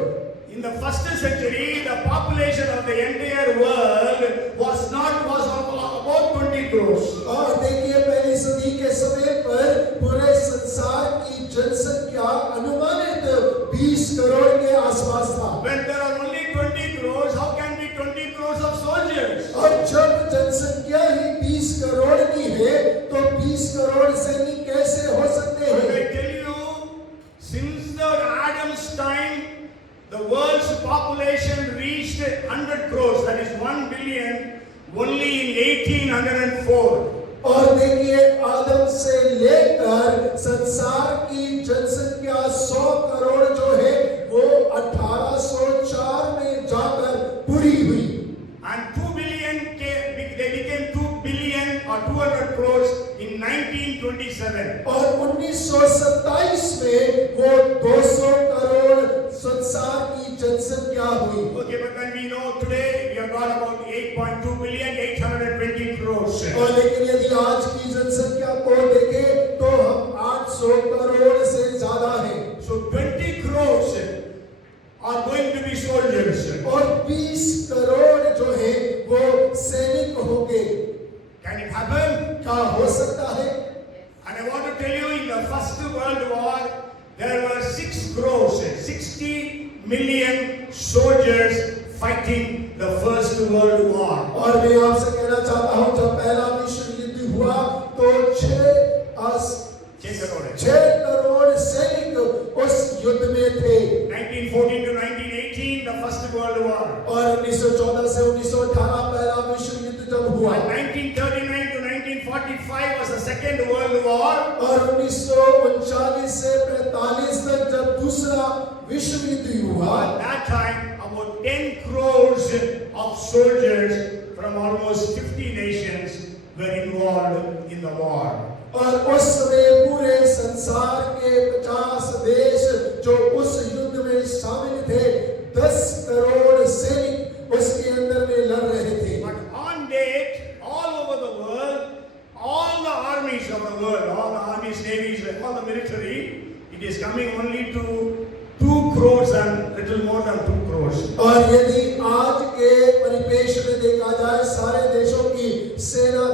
In the first century, the population of the entire world was about 20 crores. और देखिए पहली सदी के समय पर पूरे संसार की जनसंख्या अनुमानित 20 करोड़ के आसपास था। When there are only 20 crores, how can be 20 crores of soldiers? और जब जनसंख्या ही 20 करोड़ की है, तो 20 करोड़ सैनिक कैसे हो सकते हैं? I tell you, since the Adam's time, the world's population reached 100 crores, that is 1 billion, only in 1804. और देखिए आदम से लेकर संसार की जनसंख्या 100 करोड़ जो है वो 1804 में जाकर पूरी हुई। And 2 billion they became 2 billion or 200 crores in 1927. और 1927 में वो 200 करोड़ संसार की जनसंख्या हुई। Okay, but then we know today we have got about 8.2 billion, 820 crores. और लेकिन यदि आज की जनसंख्या को देखें तो हम 800 करोड़ से ज्यादा हैं। So 20 crores are going to be soldiers. और 20 करोड़ जो है वो सैनिक होंगे। Can it happen? क्या हो सकता है? And I want to tell you, in the First World War, there were 6 crores, 60 million soldiers fighting the First World War. और मैं आपसे कहना चाहता हूँ जब पहला विश्व युद्ध हुआ तो 6 करोड़ सैनिक उस युद्ध में थे। 1914 to 1918, the First World War. और 1914 से 1918 पहला विश्व युद्ध जब हुआ। 1939 to 1945 was the Second World War. और 1939 से 45 तक जब दूसरा विश्व युद्ध हुआ। At that time, about 10 crores of soldiers from almost 50 nations were involved in the war. और उस समय पूरे संसार के 50 देश जो उस युद्ध में शामिल थे, 10 करोड़ सैनिक उसके अंदर में लड़ रहे थे। But on date, all over the world, all the armies of the world, all the armies, navies, all the military, it is coming only to 2 crores and little more than 2 crores. proportion. और यदि आज के परिपेक्ष में देखा जाए सारे देशों की सेना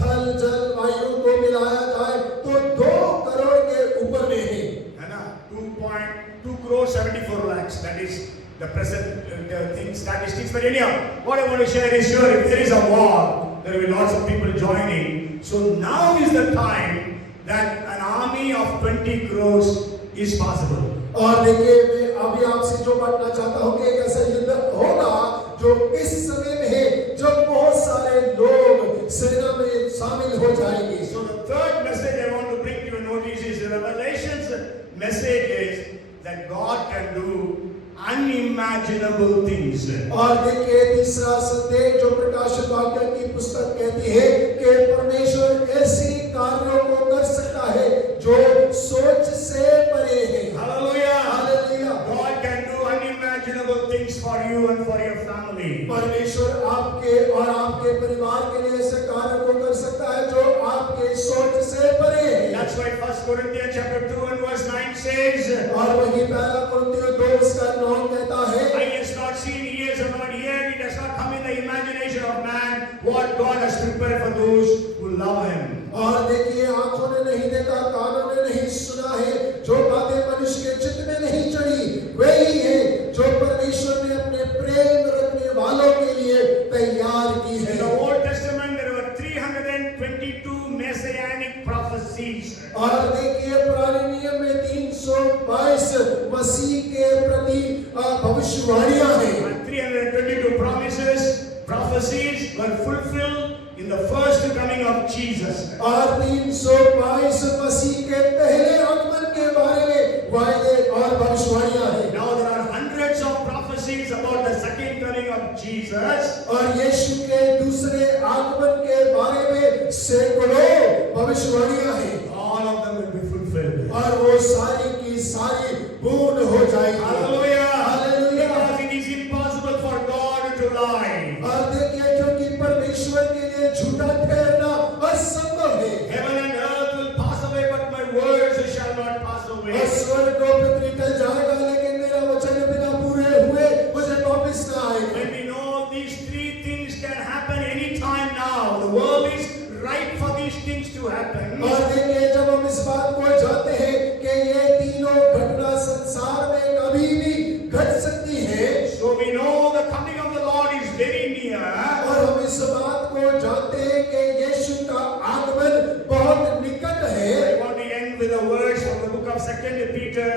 थल जल वायु को मिलाया जाए तो 2 करोड़ के ऊपर में है। है ना? 2.2 crore 74 lakhs. That is the present statistics. But anyhow, what I want to share is sure if there is a war, there will be lots of people joining. So now is the time that an army of 20 crores is possible. और देखिए मैं अभी आपसे जो बांटना चाहता हूँ कि एक ऐसा युद्ध होगा जो इस समय में है जब बहुत सारे लोग सेना में शामिल हो जाएंगे। So the third message I want to bring to your notice is the Revelation's message is that God can do unimaginable things. और देखिए तीसरा संदेश जो प्रकाशित वाक्य की पुस्तक कहती है कि परमेश्वर ऐसी कार्यों को कर सकता है जो सोच से परे है। Hallelujah! Hallelujah! God can do unimaginable things for you and for your family. परमेश्वर आपके और आपके परिवार के लिए ऐसे कार्य को कर सकता है जो आपके सोच से परे है। That's why 1 Corinthians chapter 2 and verse 9 says, और वही पहला कुरिन्थियों 2 उसका 9 कहता है, eye has not seen, ears have not heard, it has not come in the imagination of man what God has prepared for those who love Him. और देखिए आंखों ने नहीं देखा, कानों ने नहीं सुना है, जो बातें मनुष्य के चित्त में नहीं चढ़ी वही है जो परमेश्वर ने अपने प्रेम रखने वालों के लिए तैयार की In है। the Old Testament there were 322 messianic prophecies. और देखिए पुराने नियम में 322 मसीह के प्रति भविष्यवाणियां हैं। And 322 prophecies were fulfilled in the first coming of Jesus. और 322 मसीह के पहले आगमन के बारे में वायदे और भविष्यवाणियां हैं। Now there are hundreds of prophecies about the second coming of Jesus. और यीशु के दूसरे आगमन के बारे में सैकड़ों भविष्यवाणियां हैं। All of them will be fulfilled. और वो सारी की सारी पूर्ण हो जाएगी। Hallelujah! Hallelujah! Because it is impossible for God to lie. और देखिए क्योंकि परमेश्वर के लिए झूठा ठहरना असंभव है। Heaven and earth will pass away, but my words shall not pass away. और स्वर्ग और पृथ्वी टल जाएगा लेकिन मेरा वचन बिना पूरे हुए मुझे वापस न आएगा। When we know these three things can happen anytime now, the world is ripe for these things to happen. और देखिए जब हम इस बात को जानते हैं कि ये तीनों घटना संसार में कभी भी घट सकती है, So we know the coming of the Lord is very near. और हम इस बात को जानते हैं कि यीशु का आगमन बहुत निकट है। I want to end with a verse from the book of 2 Peter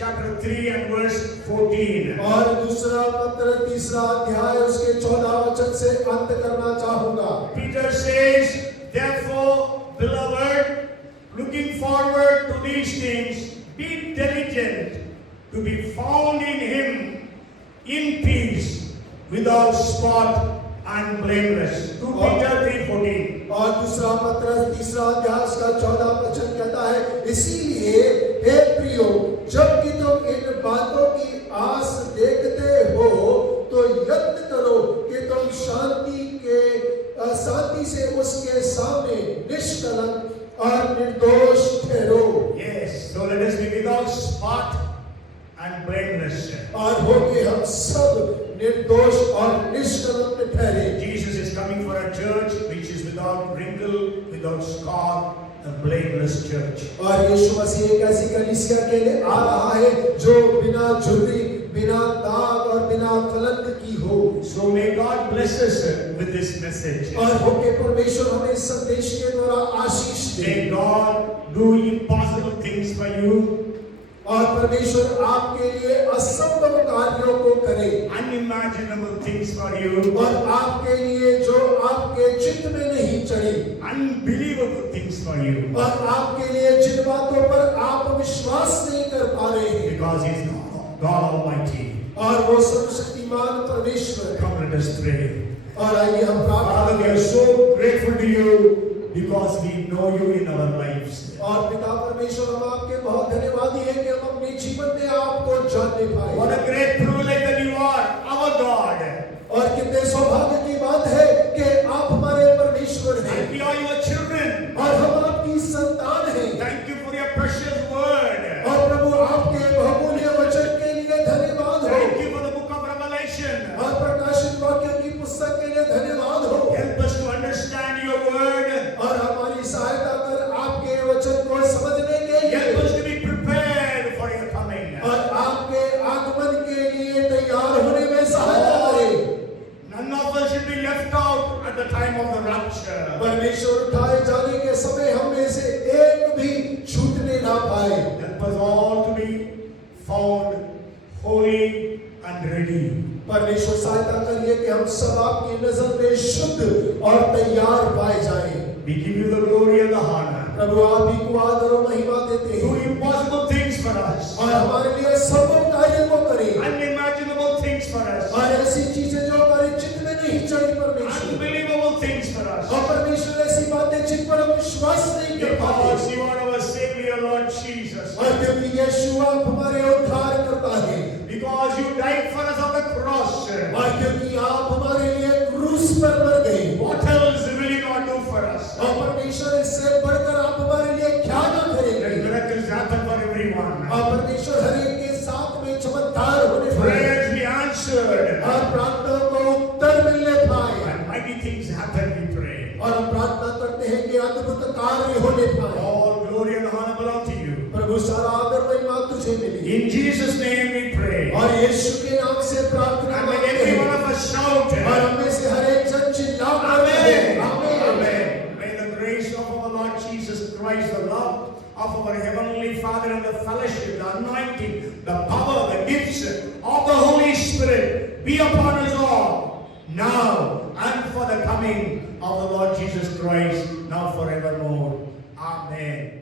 chapter 3 and verse 14. और दूसरा पत्र तीसरा अध्याय उसके 14 वचन से अंत करना चाहूंगा। Peter says, therefore, beloved, looking forward to these things, be diligent to be found in Him in peace, without spot and blameless. 2 Peter 3:14. और दूसरा पत्र तीसरा अध्याय का 14 वचन कहता है, इसीलिए हे प्रियो, जबकि तुम इन बातों की आस देखते हो तो यत्न करो कि तुम शांति से उसके सामने निष्कलंक और निर्दोष ठहरो। Yes, so let us be without spot and blameless. और हो कि हम सब निर्दोष और निष्कलंक ठहरे। Jesus is coming for a church which is without wrinkle, without scar, a blameless church. और यीशु मसीह एक ऐसी कलीसिया के लिए आ रहा है जो बिना झुर्री, बिना दाग और बिना कलंक की हो। So may God bless us with this message. और हो के परमेश्वर हमें इस संदेश के द्वारा आशीष दे। May God do impossible things for you. और परमेश्वर आपके लिए असंभव कार्यों को करे। Unimaginable things for you. और आपके लिए जो आपके चित्त में नहीं चढ़ी। Unbelievable things for you. और आपके लिए जिन बातों पर आप विश्वास नहीं कर पा रहे हैं। Because He is God Almighty. और वो सर्वशक्तिमान परमेश्वर है। Come, let us pray. और आइए हम Father, we are so grateful to you because we know you in our lives. और पिता परमेश्वर हम आपके बहुत धन्यवादी हैं कि हम अपने जीवन में आपको जानने पाए। What a great privilege that you are, our God. और कितने सौभाग्य की बात है कि आप हमारे परमेश्वर हैं। And we are your children. और हम आपकी संतान हैं। Thank you for your precious word. और प्रभु आपके बहुमूल्य वचन के लिए धन्यवाद हो। Thank you for the book of and ready. परमेश्वर सहायता करिए कि हम सब आपकी नजर में शुद्ध और तैयार पाए जाएं। We give you the glory and the honor. प्रभु आप ही को आदर और महिमा देते Do हैं impossible things for us. और हमारे लिए असंभव कार्य को करें Unimaginable things for us. और ऐसी चीजें जो हमारे चित्त में नहीं चढ़ी परमेश्वर Unbelievable things for us. और परमेश्वर ऐसी बातें जिन पर हम विश्वास नहीं कर पाते Because you are our Savior, Lord Jesus. और क्योंकि यीशु आप हमारे उद्धार करता है Because you died for us on the cross. और क्योंकि आप हमारे लिए क्रूस पर मर गए What else will you not do for us? और परमेश्वर इससे बढ़कर आप हमारे लिए क्या न Let करेंगे miracles happen for everyone. और परमेश्वर हर एक के साथ में चमत्कार होने पाए Prayers be answered. और प्रार्थनाओं को उत्तर मिलने पाए And mighty things happen, we pray. और हम प्रार्थना करते हैं कि अद्भुत कार्य होने पाए All glory and honor belong to you. प्रभु सारा आदर महिमा तुझे मिली In Jesus' name we pray. और यीशु के नाम से प्रार्थना And may मांगते every हैं one of us shout. और हमें से हर एक जन चिल्ला Amen. आमीन Amen. May the grace of our Lord Jesus Christ, the love of our Heavenly Father, and the fellowship, the anointing, the power, the gifts of the Holy Spirit be upon us all, now and for the coming of the Lord Jesus Christ, now forevermore. Amen.